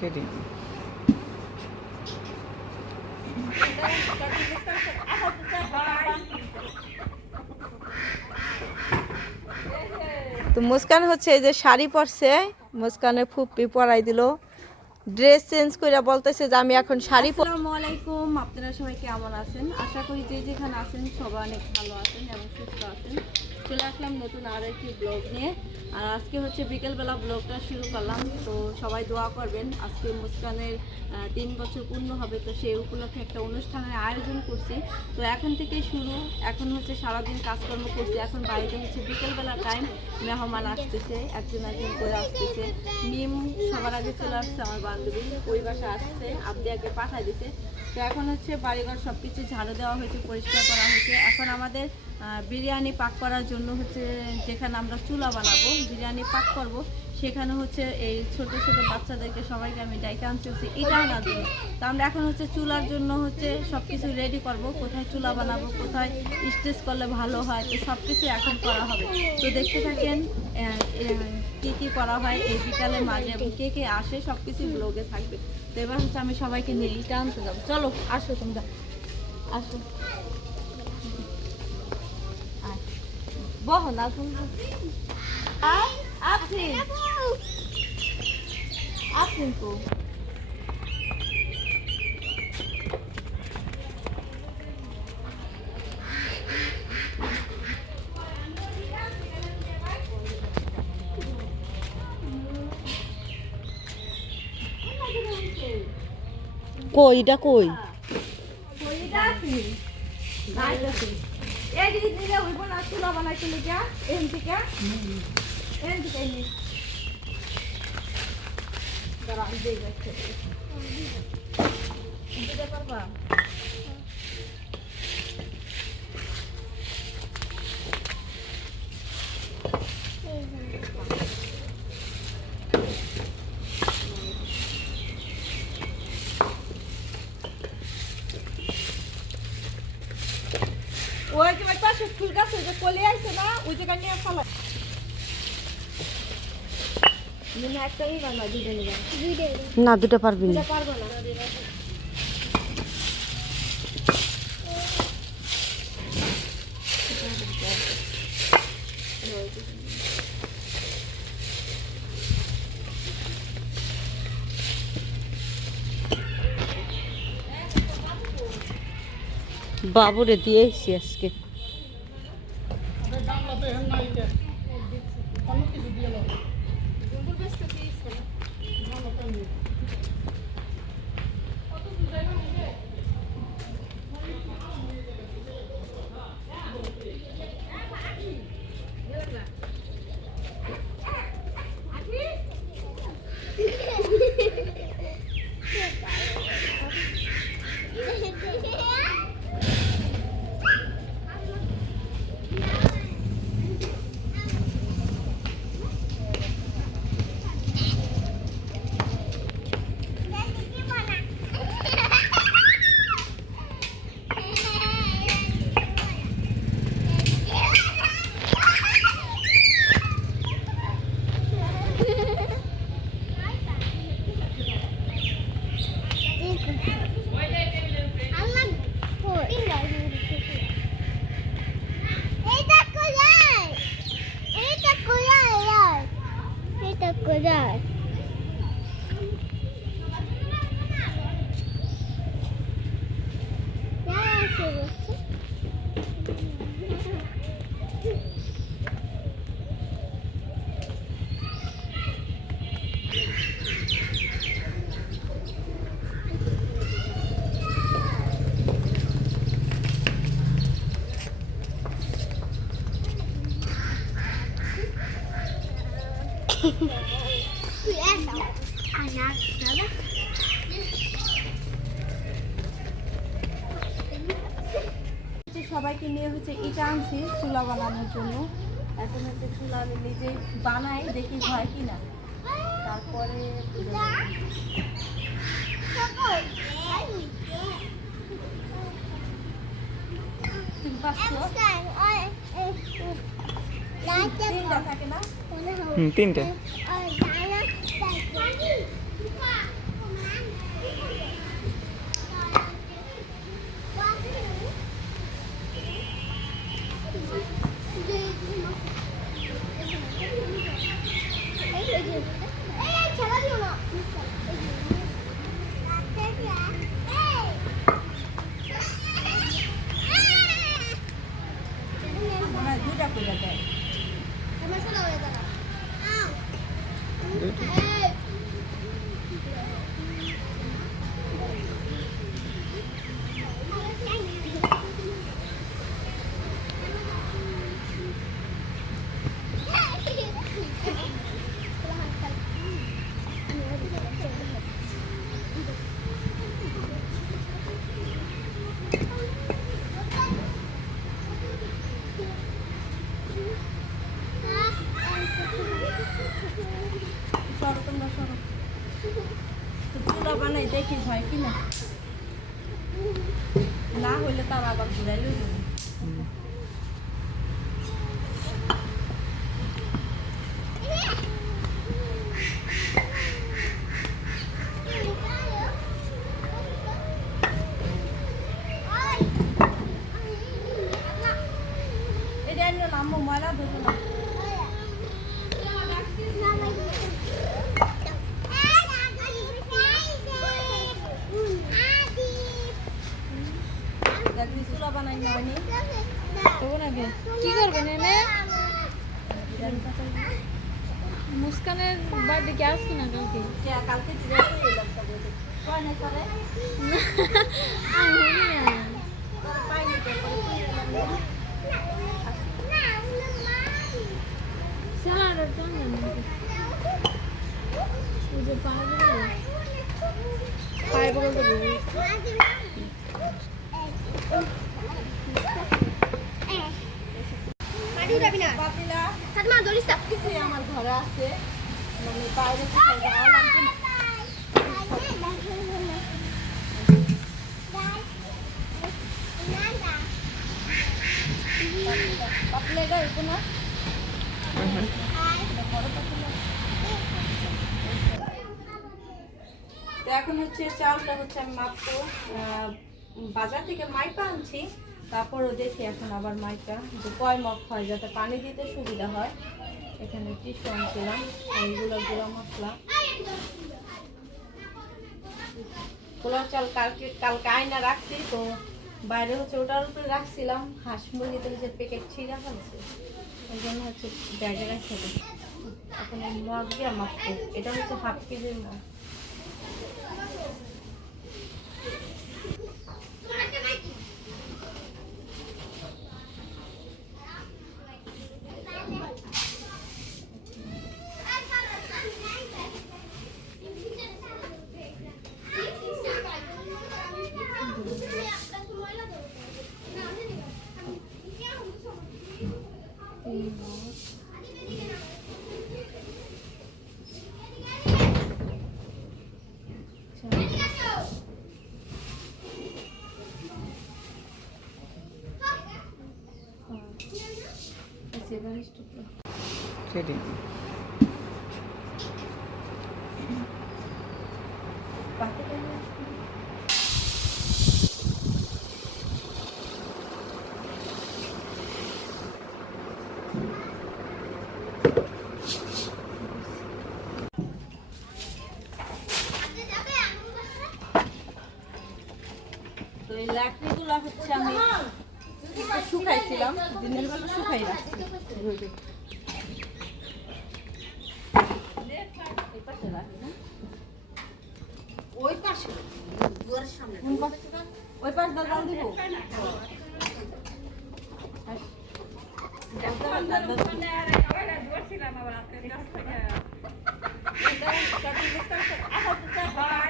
সেটি তো মুস্কান হচ্ছে এই যে শাড়ি পরছে মুস্কানের ফুপি পরাই দিল। ড্রেস চেঞ্জ করে বলতেছে যে আমি এখন শাড়ি পর আসসালামু আলাইকুম আপনারা সবাই কেমন আছেন? আশা করি যে যেখানে আছেন সবাই অনেক ভালো আছেন এবং সুস্থ আছেন। চলে আসলাম নতুন আরও একটি ব্লগ নিয়ে। আর আজকে হচ্ছে বিকেলবেলা ব্লগটা শুরু করলাম, তো সবাই দোয়া করবেন, আজকে মুস্কানের তিন বছর পূর্ণ হবে, তো সেই উপলক্ষে একটা অনুষ্ঠানের আয়োজন করছি। তো এখন থেকে শুরু, এখন হচ্ছে সারাদিন কাজকর্ম করছি, এখন বাড়িতে হচ্ছে বিকেলবেলা টাইম মেহমান আসতেছে, একজন একজন করে আসতেছে। নিম সবার আগে চলে আসছে, আমার বান্ধবী, ওই বাসা আসছে আপনি আগে পাঠাই দিছে। তো এখন হচ্ছে বাড়িঘর সব কিছু ঝাড়ু দেওয়া হয়েছে, পরিষ্কার করা হয়েছে। এখন আমাদের বিরিয়ানি পাক করার জন্য হচ্ছে যেখানে আমরা চুলা বানাবো, বিরিয়ানি পাক করব। সেখানে হচ্ছে এই ছোট ছোট বাচ্চাদেরকে সবাইকে আমি ডাইকে আনতে হচ্ছে এটা আনার জন্য তো আমরা এখন হচ্ছে চুলার জন্য হচ্ছে সব কিছু রেডি করব কোথায় চুলা বানাবো কোথায় স্টেজ করলে ভালো হয় তো সব কিছু এখন করা হবে। তো দেখতে থাকেন কী কি করা হয় এই বিকালের মাঝে এবং কে কে আসে সব কিছু ব্লগে থাকবে। তো এবার হচ্ছে আমি সবাইকে নিয়ে এটা আনতে যাব। চলো আসো তোমরা। আসো। বহ না তোমরা। আয়, আফরিন আফরিন তো কই এটা কই? হইটা আফরিন নাইটাছে এই দিদি দিলে হইব না চুলা বানাইতে লিখা এম থেকে। এম থেকে এমনি দাঁড়া আমি দিয়ে যাচ্ছি দিতে পারবা ওই যে একটা সে ফুল গাছ ওই যে কলে আইছে না ওই জায়গা নিয়ে ফেলা মানে একটাই বানা দুইটা নিয়ে না দুটো পারবি না। পারব না। বাবুরে দিয়েছি আজকে কোথায় হচ্ছে সবাইকে নিয়ে হচ্ছে ইটা আনছি, চুলা বানানোর জন্য। এখন হচ্ছে চুলা আমি নিজে বানাই, দেখি হয় কি না তারপরে তুমি তিনটা থাকে না? হুম তিনটে তো চুলা বানাই দেখি হয় কি না না হলে তার আবার ঘুরাইলেও দেবো এটা নিয়ে নামবো ময়লা ধরবো না দেখবি চুলা বানাই না হয়নি তবু নাকি কি করবেন এনে মুস্কানের বার্থডে কি আসছি না কালকে? কালকে জিজ্ঞাসা করে এলাম তবে কয় না করে আমি না তোরা পাইনি তো পরে তুই এলাম না। স্যালাড আর তো না ওই যে পাহাড়ে পায়ে বগল দেবো পাপিলা কিছুই আমার ঘরে আছে মানে বাইরে তো এখন হচ্ছে চাউলটা হচ্ছে আমি মাত্র বাজার থেকে মাইপা আনছি, তারপরও দেখি এখন আবার মাইপা, যে কয় মগ হয় যাতে পানি দিতে সুবিধা হয়। এখানে টিস্যু আনছিলাম, এইগুলো গুঁড়া মশলা। পোলাও চাল কালকে কালকে আয়না রাখছি, তো বাইরে হচ্ছে ওটার উপরে রাখছিলাম, হাঁস মুরগিতে যে প্যাকেট ছিঁড়া ফেলছে ওই জন্য হচ্ছে ব্যাগে হবে। এখন মগ দিয়ে মাপবো এটা হচ্ছে হাফ কেজির মগ। সেটাই। তো এই লাকড়িগুলো হচ্ছে আমি শুকাইছিলাম দিনের বেলা শুকাই রাখছি। এই পাশে রাখি না? কোন পাশে? ওই পাশ দা জাল দিব আমার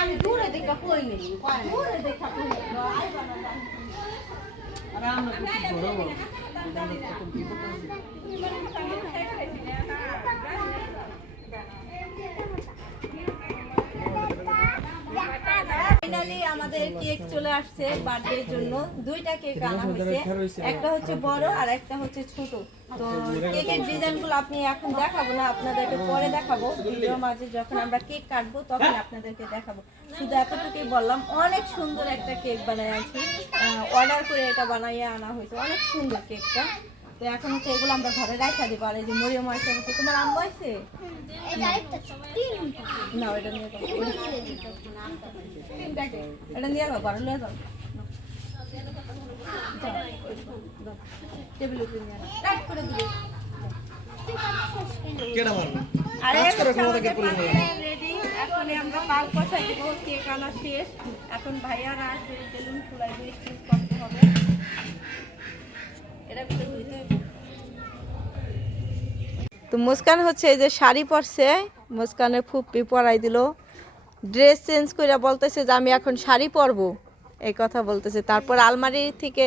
আমি দূরে দেখা কই নেই দূরে দেখা কই ফাইনালি আমাদের কেক চলে আসছে বার্থডের জন্য। দুইটা কেক আনা হয়েছে। একটা হচ্ছে বড় আর একটা হচ্ছে ছোট। তো কেকের ডিজাইনগুলো আপনি এখন দেখাবো না আপনাদেরকে পরে দেখাবো। ভিডিও মাঝে যখন আমরা কেক কাটবো তখন আপনাদেরকে দেখাবো। শুধু এতটুকুই বললাম অনেক সুন্দর একটা কেক বানাই আছি। অর্ডার করে এটা বানাইয়ে আনা হয়েছে। অনেক সুন্দর কেকটা তো এখন হচ্ছে এগুলো আমরা ঘরে রাখা দিব। আর এই যে মরিয়ম আসে হচ্ছে তোমার আম্মু আছে না ওটা নিয়ে যাও। এটা নিয়ে যাও ঘরে নিয়ে যাও। টেবিল উপরে নিয়ে নাও। করে দিবে। কেডা মারবে? আরে কাজ করে কোনো থেকে তুলে নিয়ে রেডি এখন আমরা পাল কষাই দিব কেক আনা শেষ। এখন ভাইয়ারা আসবে বেলুন ফুলাই দিয়ে করতে হবে? তো মুস্কান হচ্ছে এই যে শাড়ি পরছে, মুস্কানের ফুপ্পি পরাই দিল। ড্রেস চেঞ্জ করে বলতেছে যে, আমি এখন শাড়ি পরবো। এই কথা বলতেছে। তারপর আলমারি থেকে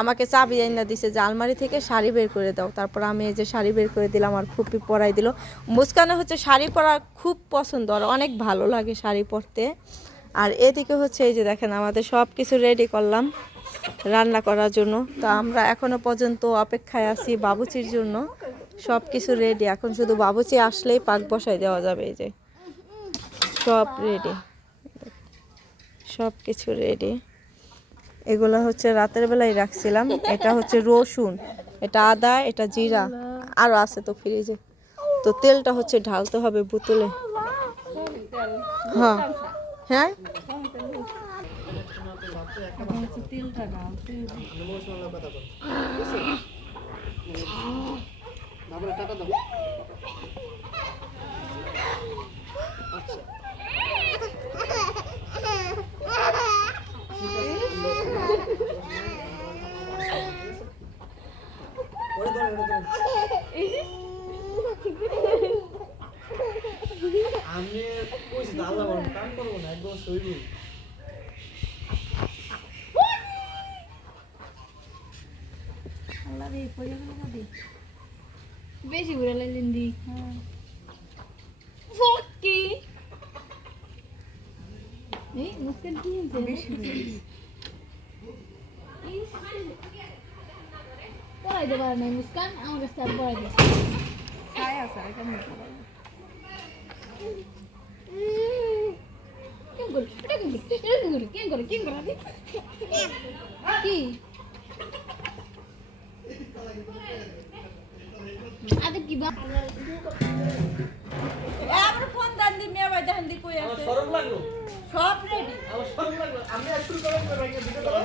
আমাকে চাবি আইনা দিছে যে, আলমারি থেকে শাড়ি বের করে দাও। তারপর আমি এই যে শাড়ি বের করে দিলাম, আর ফুপ্পি পরাই দিল। মুস্কানে হচ্ছে শাড়ি পরা খুব পছন্দ, আর অনেক ভালো লাগে শাড়ি পরতে। আর এদিকে হচ্ছে এই যে দেখেন, আমাদের সব কিছু রেডি করলাম। রান্না করার জন্য। তো আমরা এখনও পর্যন্ত অপেক্ষায় আছি বাবুচির জন্য। সব কিছু রেডি এখন শুধু বাবুচি আসলেই পাক বসাই দেওয়া যাবে এই যে। সব রেডি সব কিছু রেডি এগুলো হচ্ছে রাতের বেলায় রাখছিলাম। এটা হচ্ছে রসুন, এটা আদা, এটা জিরা। আরও আছে তো ফ্রিজে তো তেলটা হচ্ছে ঢালতে হবে বোতলে। হ্যাঁ। হ্যাঁ? এখন হচ্ছে তেলটা দাও তেল তারপরে টাকা দাও আমি কইছি আল্লাহ বলেন কাম করবো না একদম শরীর বেশি ঘুরে লাইলেন দি ফকি। এই মুস্কান কি হয়েছে বেশি হয়ে। পড়াই দেবার নাই মুস্কান আমার কাছে আর পড়াই দে ছায়া আছে এটা নিয়ে পড়াবো। কেন করে এটা কেন করে এটা কেন করে কেন করে কেন করে কি? আদে কি বা আমরা ফোন দান দি মেয়ে ভাই দেখেন দি কই আছে। শরম লাগল। সব রেডি আমার শরম লাগল। আমি আর শুরু করার পর আগে ভিডিও করা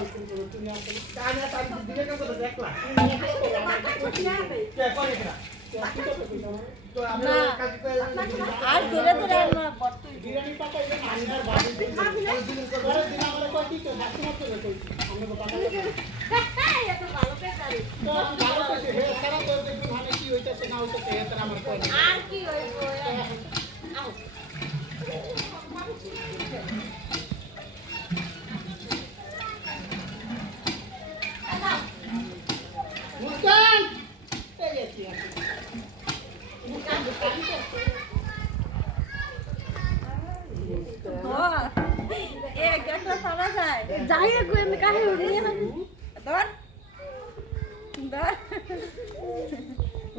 তুমি আমাকে আমি আর তার দিকে কাজ করতে দেখলা কে করে কিনা তো আমি কাজ করে আর ধরে ধরে আমরা বিরিয়ানি পাতা এটা আমি বাড়ি দিন করে দিন আমরা কই কি তো বাকি মত করে কই আমরা তো আর কি হইব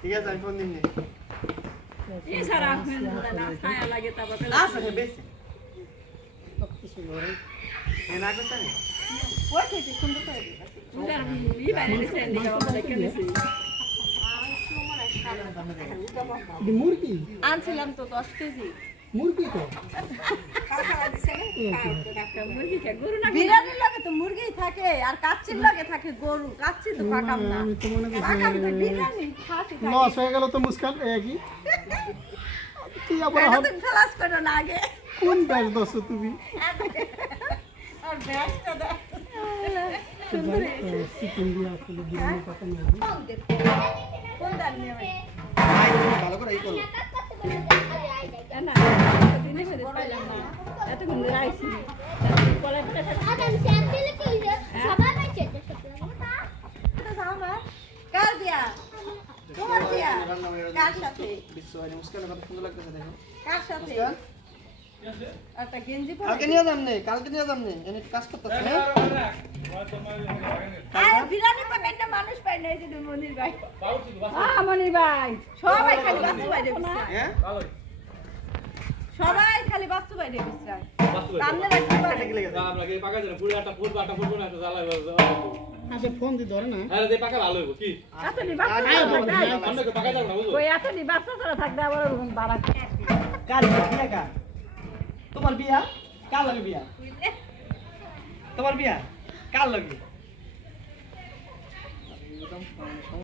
ঠিক আছে আমি ফোন দিমনি এই সারা আহমেদ না ছায়া লাগে তারপর বেশি। এ না করতে নি ওই থেকে সুন্দর করে দিই। পূজার ই বাইরে দিছে এদিকে বাবা দেখে দিছে মুরগি আনছিলাম তো দশ কেজি। মুরগি তো। মুরগি কে গরু না বিরিয়ানির লগে তো মুরগি থাকে আর কাচ্চির লগে থাকে গরু। কাচ্চি তো পাকাম না। আমি তো পাকাম তো বিরিয়ানি লস হয়ে গেল তো মুস্কান একই তুই আবার এটা ফেলাস করো না আগে। কোন ব্যাস দছ তুমি? আর ব্যাসটা দেখ চিকেন দিয়ে আসলে বিরিয়ানি কথা কোন দান নিয়ে ভালো করে এই করো। এতক্ষণ ধরে আইছি। কলাই পিঠা কার দিয়া? তোমার দিয়া। কার সাথে? বিশ্ববাড়ি মুস্কানের কথা সুন্দর লাগতেছে দেখো। কার সাথে? একটা গেঞ্জি পরে। কালকে নিয়ে যাম নে কালকে নিয়ে যাম নে এনে কাজ করতেছে হ্যাঁ? বিরিয়ানি পাবেন না মানুষ পাই না এই যে মনির ভাই। হ্যাঁ মনি ভাই। সবাই খালি বাচ্চু বাইরে হ্যাঁ? সবাই খালি বাচ্চু বাইরে বিশ্রায় কামনে রাখতে পারে। এটা কি পাকা যাবে পুরো একটা ফুল একটা ফুল একটা জ্বালা আচ্ছা ফোন দি ধরে না। হ্যাঁ রে পাকা ভালো হইব কি? এতনি বাচ্চা আমরা পাকা যাবে না বুঝো বাচ্চা ছাড়া থাকবে আবার ওরকম বাড়া। কার বিয়া তোমার বিয়া? কার লাগে বিয়া। তোমার বিয়া? কার লাগে